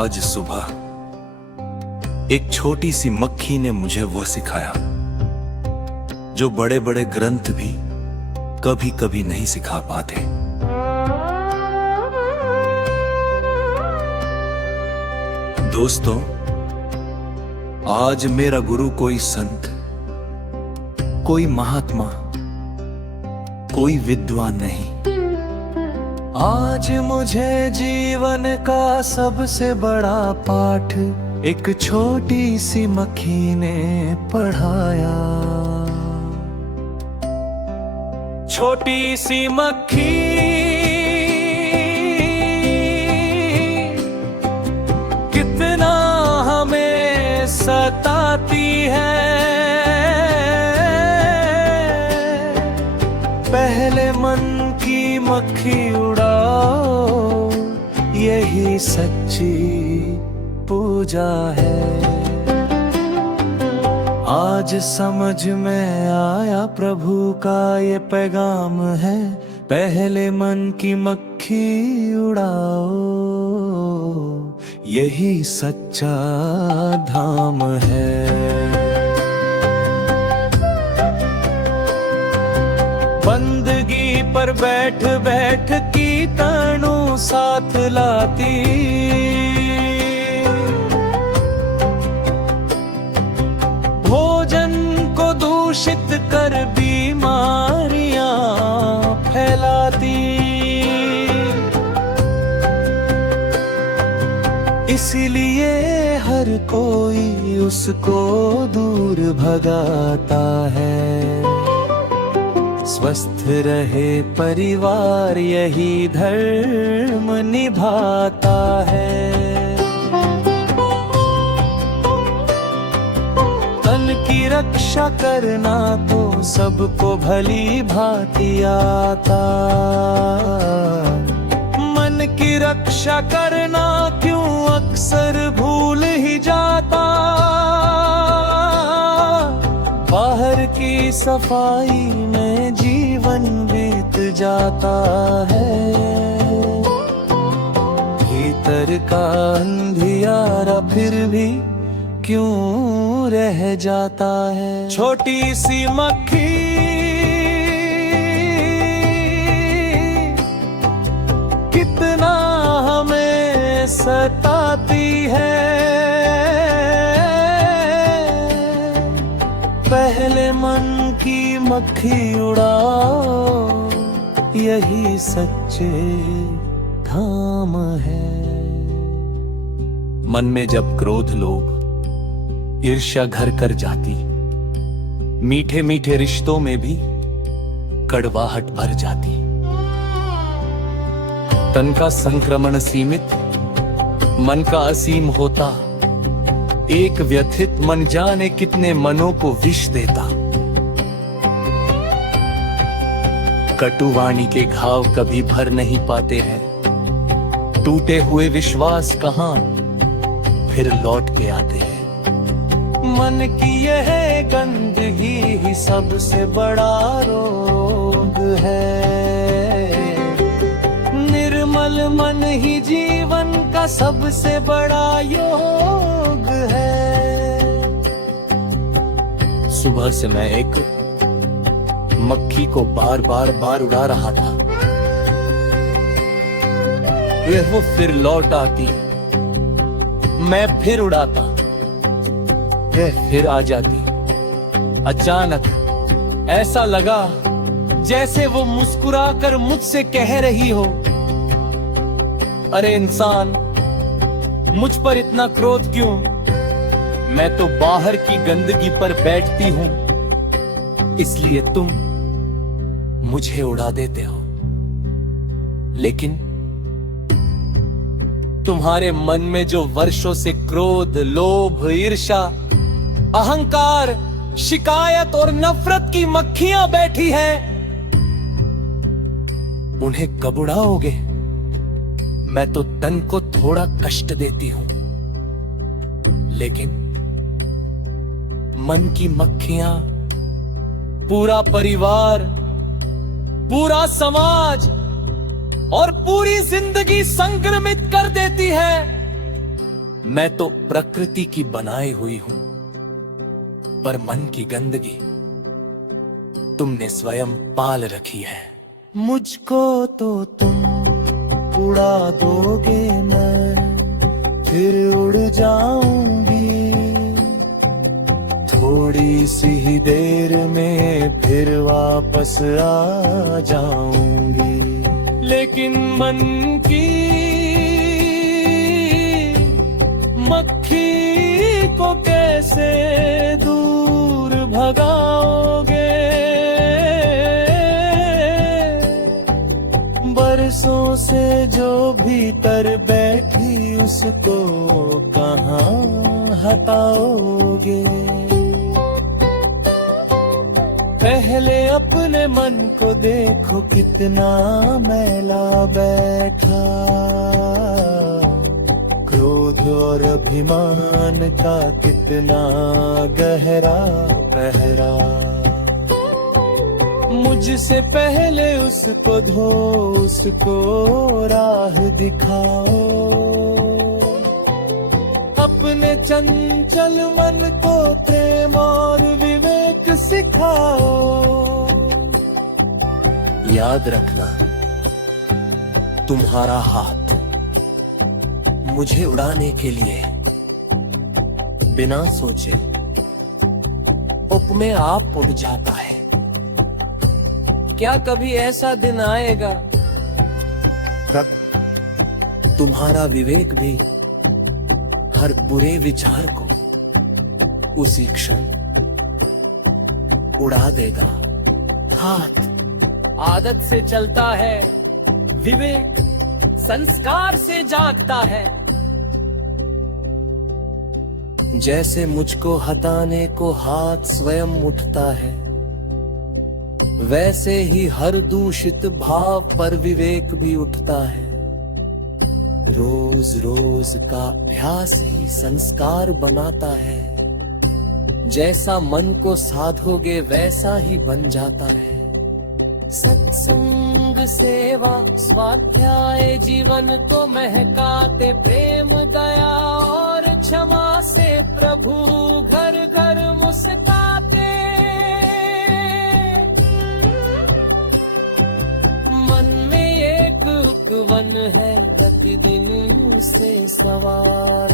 आज सुबह एक छोटी सी मक्खी ने मुझे वो सिखाया जो बड़े बड़े ग्रंथ भी कभी कभी नहीं सिखा पाते। दोस्तों, आज मेरा गुरु कोई संत, कोई महात्मा, कोई विद्वान नहीं। आज मुझे जीवन का सबसे बड़ा पाठ एक छोटी सी मक्खी ने पढ़ाया। छोटी सी मक्खी कितना हमें सताती है। पहले मन की मक्खी उड़ाओ, यही सच्ची पूजा है। आज समझ में आया प्रभु का ये पैगाम है, पहले मन की मक्खी उड़ाओ, यही सच्चा धाम है। बंदगी पर बैठ बैठ की तनु साथ लाती, भोजन को दूषित कर बीमारियां फैलाती। इसीलिए हर कोई उसको दूर भगाता है। स्वस्थ रहे परिवार, यही धर्म निभाता है। तन की रक्षा करना तो सबको भली भांति आता, मन की रक्षा करना क्यों अक्सर भूल ही जाता। बाहर की सफाई में जीवन बीत जाता है, भीतर का अंधियारा फिर भी क्यों रह जाता है। छोटी सी मक्खी कितना हमें सताती है। पहले मन की मक्खी उड़ाओ, यही सच्चे धाम है। मन में जब क्रोध, लोभ, ईर्ष्या घर कर जाती, मीठे मीठे रिश्तों में भी कड़वाहट भर जाती। तन का संक्रमण सीमित, मन का असीम होता। एक व्यथित मन जाने कितने मनों को विष देता। कटुवाणी के घाव कभी भर नहीं पाते हैं। टूटे हुए विश्वास कहां फिर लौट के आते हैं। मन की यह गंदगी ही सबसे बड़ा रोग है। निर्मल मन ही जीवन का सबसे बड़ा योग है। सुबह से मैं एक मक्खी को बार बार उड़ा रहा था। वो फिर लौट आती, मैं फिर उड़ाता, फिर आ जाती। अचानक ऐसा लगा जैसे वो मुस्कुराकर मुझसे कह रही हो, अरे इंसान, मुझ पर इतना क्रोध क्यों? मैं तो बाहर की गंदगी पर बैठती हूं, इसलिए तुम मुझे उड़ा देते हो। लेकिन तुम्हारे मन में जो वर्षों से क्रोध, लोभ, ईर्ष्या, अहंकार, शिकायत और नफरत की मक्खियां बैठी हैं, उन्हें कब उड़ाओगे? मैं तो तन को थोड़ा कष्ट देती हूं, लेकिन मन की मक्खियां पूरा परिवार, पूरा समाज और पूरी जिंदगी संक्रमित कर देती है। मैं तो प्रकृति की बनाई हुई हूं, पर मन की गंदगी तुमने स्वयं पाल रखी है। मुझको तो तुम उड़ा दोगे, मैं फिर उड़ जाऊंगी। थोड़ी सी ही देर में फिर वापस आ जाऊंगी। लेकिन मन की मक्खी को कैसे दूर भगाओगे? बरसों से जो भीतर बैठी उसको कहाँ हटाओगे? पहले अपने मन को देखो कितना मैला बैठा। क्रोध और अभिमान का कितना गहरा पहरा। मुझसे पहले उसको धो, उसको राह दिखाओ। अपने चंचल मन को प्रेम और विवेक सिखाओ। याद रखना, तुम्हारा हाथ मुझे उड़ाने के लिए बिना सोचे उप में आप उड़ जाता है। क्या कभी ऐसा दिन आएगा तब तुम्हारा विवेक भी हर बुरे विचार को उसी क्षण उड़ा देगा? हाथ आदत से चलता है, विवेक संस्कार से जागता है। जैसे मुझको हटाने को हाथ स्वयं उठता है, वैसे ही हर दूषित भाव पर विवेक भी उठता है। रोज रोज का अभ्यास ही संस्कार बनाता है। जैसा मन को साधोगे वैसा ही बन जाता है। सत्संग सेवा स्वाध्याय जीवन को महकाते, प्रेम दया और क्षमा से प्रभु घर घर मुस्काते। मन में एक उपवन है प्रतिदिन से सवार।